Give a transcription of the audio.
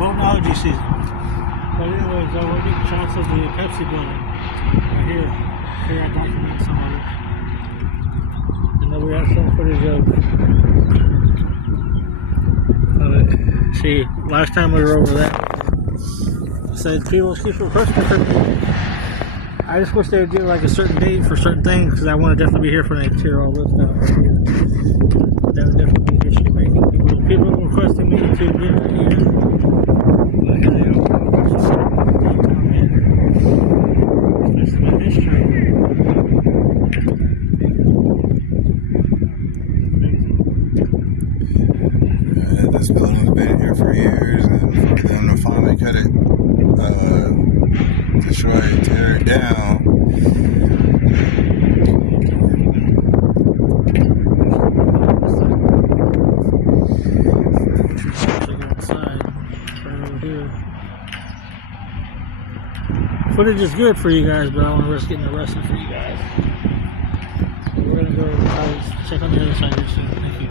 Well-knowledge season. But anyways, we're getting shots of the Pepsi building right here. Here I document some of it. And then we have some footage of it. See, last time we were over there, I said people keep requesting for me. I just wish they would do like a certain date for certain things, because I want to definitely be here for next year. All this stuff right here. That would definitely be history making. People requesting me to get here. But here they are. This is my history. This building's been here for years, and for them to finally cut it, destroy it, tear it down. Footage is good for you guys, but I don't want to risk getting arrested for you guys. So we're gonna go check on the other side here soon. Thank you.